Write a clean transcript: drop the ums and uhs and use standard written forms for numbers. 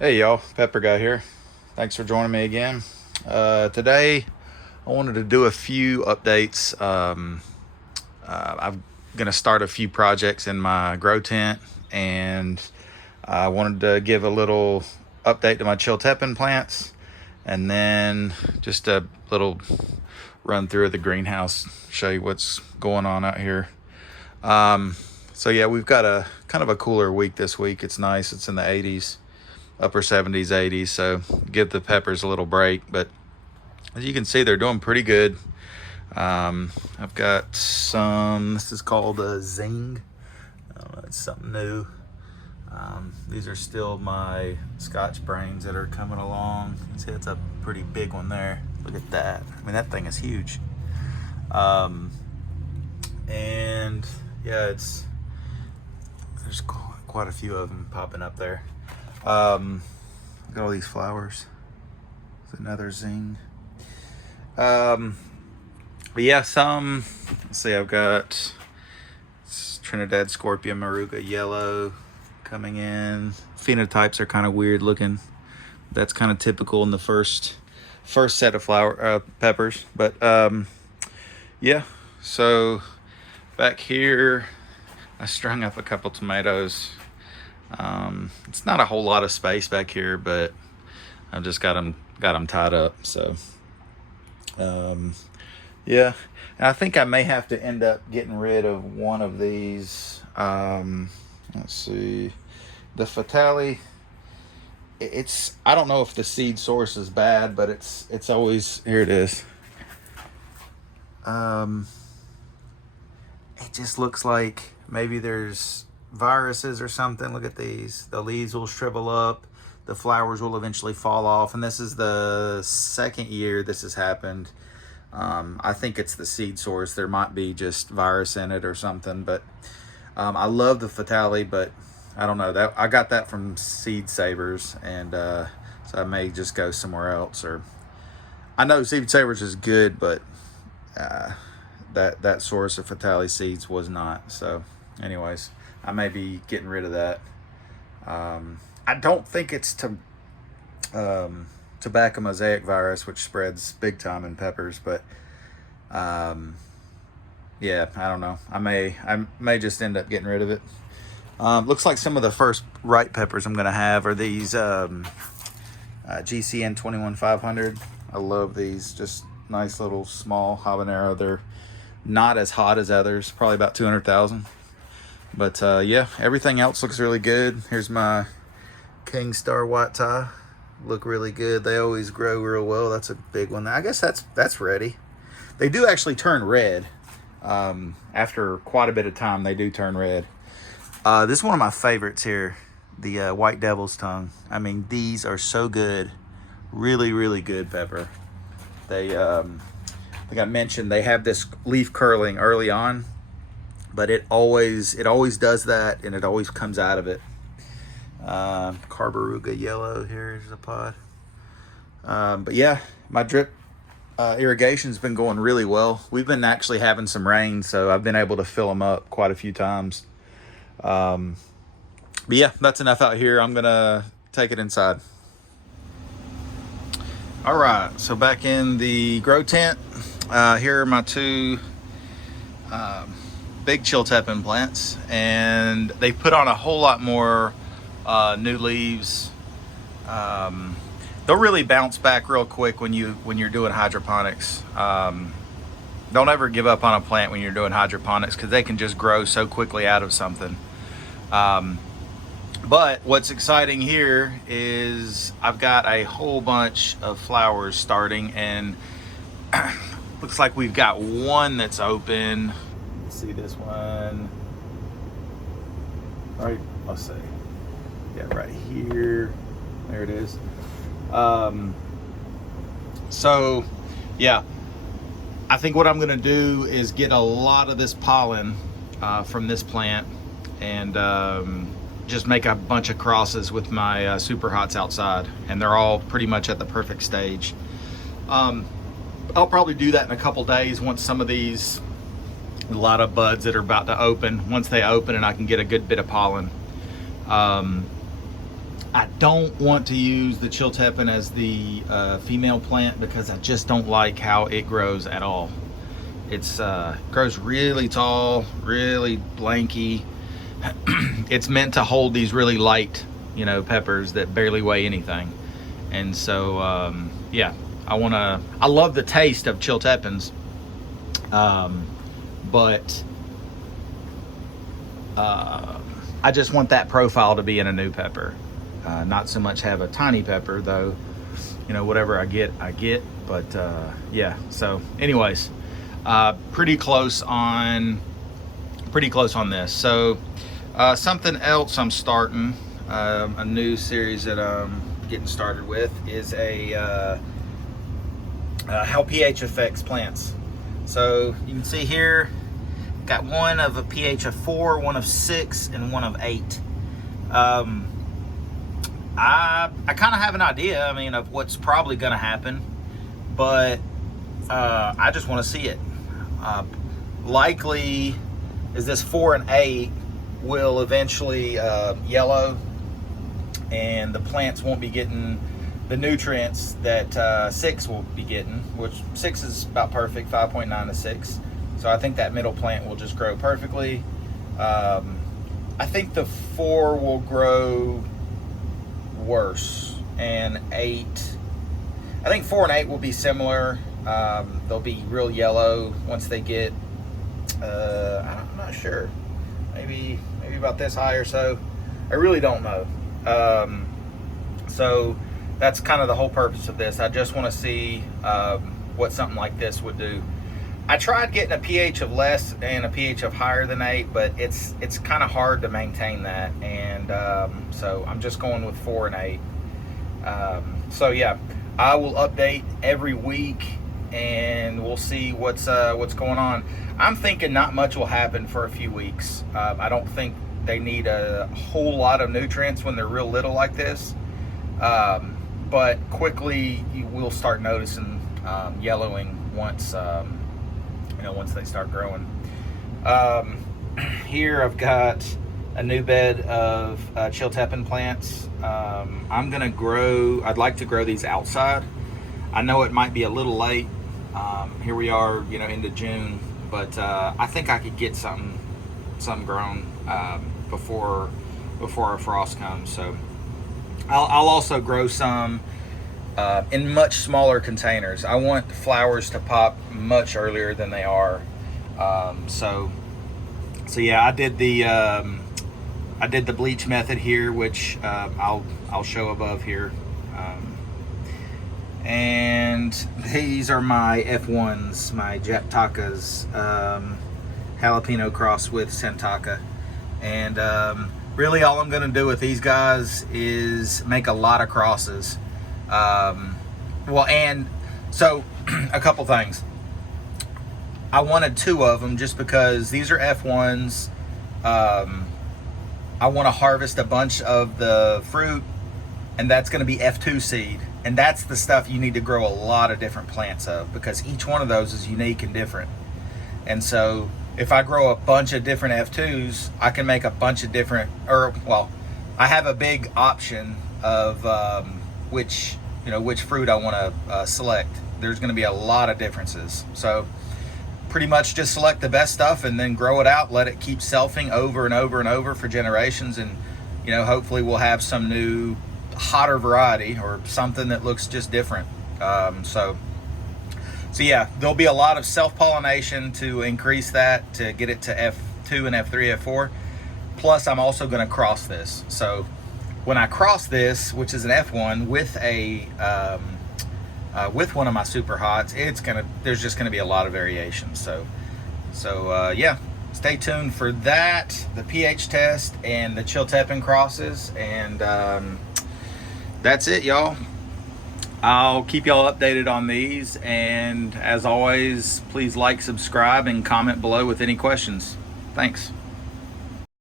Hey y'all, Pepper Guy here. Thanks for joining me again. Today, I wanted to do a few updates. I'm gonna start a few projects in my grow tent, and I wanted to give a little update to my Chiltepin plants, and then just a little run through of the greenhouse, show you what's going on out here. So yeah, we've got a kind of a cooler week this week. It's nice. It's in the 80s. Upper 70s, 80s, so give the peppers a little break. But as you can see, they're doing pretty good. I've got some, this is called a Zing. It's something new. These are still my Scotch brains that are coming along. See, that's a pretty big one there. Look at that. I mean, that thing is huge. And yeah, there's quite a few of them popping up there. Look at all these flowers. There's another Zing. But yeah, let's see, I've got Trinidad Scorpion Maruga Yellow coming in. Phenotypes are kind of weird looking. That's kind of typical in the first set of peppers. But yeah, so back here, I strung up a couple tomatoes. It's not a whole lot of space back here, but I've just got them tied up. So, yeah, and I think I may have to end up getting rid of one of these. Let's see, the Fatale. I don't know if the seed source is bad, but it's always, here it is. It just looks like maybe there's viruses or something. Look at these. The leaves will shrivel up. The flowers will eventually fall off. And this is the second year this has happened. I think it's the seed source. There might be just virus in it or something. But I love the Fatale, but I don't know. I got that from Seed Savers, and so I may just go somewhere else. Or I know Seed Savers is good, but that source of Fatale seeds was not. So anyways, I may be getting rid of that. I don't think it's tobacco mosaic virus, which spreads big time in peppers, but yeah, I don't know. I may just end up getting rid of it. Looks like some of the first ripe peppers I'm gonna have are these GCN 21500. I love these. Just nice little small habanero. They're not as hot as others. Probably about 200,000. But yeah, everything else looks really good. Here's my King Star White Tie. Look really good. They always grow real well. That's a big one. I guess that's ready. They do actually turn red. After quite a bit of time, they do turn red. This is one of my favorites here, the White Devil's Tongue. I mean, these are so good. Really, really good pepper. They, like I mentioned, they have this leaf curling early on, but it always does that, and it always comes out of it. Carbaruga Yellow, here's a pod. But yeah, my drip irrigation's been going really well. We've been actually having some rain, so I've been able to fill them up quite a few times. But yeah, that's enough out here. I'm gonna take it inside. All right, so back in the grow tent, here are my two big Chiltepin plants, and they put on a whole lot more new leaves. They'll really bounce back real quick when you're doing hydroponics. Don't ever give up on a plant when you're doing hydroponics, because they can just grow so quickly out of something. But what's exciting here is I've got a whole bunch of flowers starting, and looks like we've got one that's open. Let's see this one. Right, let's see. Yeah, right here. There it is. So yeah, I think what I'm gonna do is get a lot of this pollen from this plant, and just make a bunch of crosses with my superhots outside, and they're all pretty much at the perfect stage. I'll probably do that in a couple days once some of these, a lot of buds that are about to open, once they open and I can get a good bit of pollen. I don't want to use the Chiltepin as the female plant because I just don't like how it grows at all. It's grows really tall, really lanky. It's meant to hold these really light, you know, peppers that barely weigh anything. And so, yeah, I love the taste of Chiltepins, but I just want that profile to be in a new pepper. Not so much have a tiny pepper, though, you know, whatever I get, but yeah, so anyways, pretty close on this. So something else I'm starting, a new series that I'm getting started with is a how pH affects plants. So you can see here, got one of a pH of 4, one of 6, and one of 8. I kind of have an idea, I mean, of what's probably going to happen, but I just want to see it. Likely is this 4 and 8 will eventually yellow, and the plants won't be getting the nutrients that 6 will be getting, which 6 is about perfect, 5.9 to 6. So I think that middle plant will just grow perfectly. I think the 4 will grow worse, and 8, I think 4 and 8 will be similar. They'll be real yellow once they get, I'm not sure, maybe about this high or so. I really don't know. So that's kind of the whole purpose of this. I just want to see what something like this would do. I tried getting a pH of less and a pH of higher than 8, but it's kind of hard to maintain that, and so I'm just going with 4 and 8. So yeah, I will update every week, and we'll see what's going on. I'm thinking not much will happen for a few weeks. I don't think they need a whole lot of nutrients when they're real little like this, but quickly you will start noticing yellowing once once they start growing. Here I've got a new bed of Chiltepin plants. I'd like to grow these outside. I know it might be a little late. Here we are, into June, but I think I could get some grown before our frost comes. So I'll also grow some in much smaller containers. I want flowers to pop much earlier than they are. So yeah, I did the bleach method here, which I'll show above here. And these are my F1s, my Japtakas, jalapeno cross with Santaka. And really all I'm gonna do with these guys is make a lot of crosses. And so a couple things. I wanted 2 of them just because these are F1s. I want to harvest a bunch of the fruit, and that's going to be F2 seed. And that's the stuff you need to grow a lot of different plants of, because each one of those is unique and different. And so if I grow a bunch of different F2s, I can make a bunch of different, I have a big option of which fruit I want to select. There's going to be a lot of differences. So pretty much just select the best stuff and then grow it out, let it keep selfing over and over and over for generations, and hopefully we'll have some new hotter variety or something that looks just different. So yeah, there'll be a lot of self-pollination to increase that, to get it to F2 and F3, F4. Plus I'm also going to cross this. So when I cross this, which is an F1 with with one of my superhots, there's just gonna be a lot of variation. So yeah, stay tuned for that, the pH test and the Chiltepin crosses, and that's it, y'all. I'll keep y'all updated on these, and as always, please like, subscribe, and comment below with any questions. Thanks.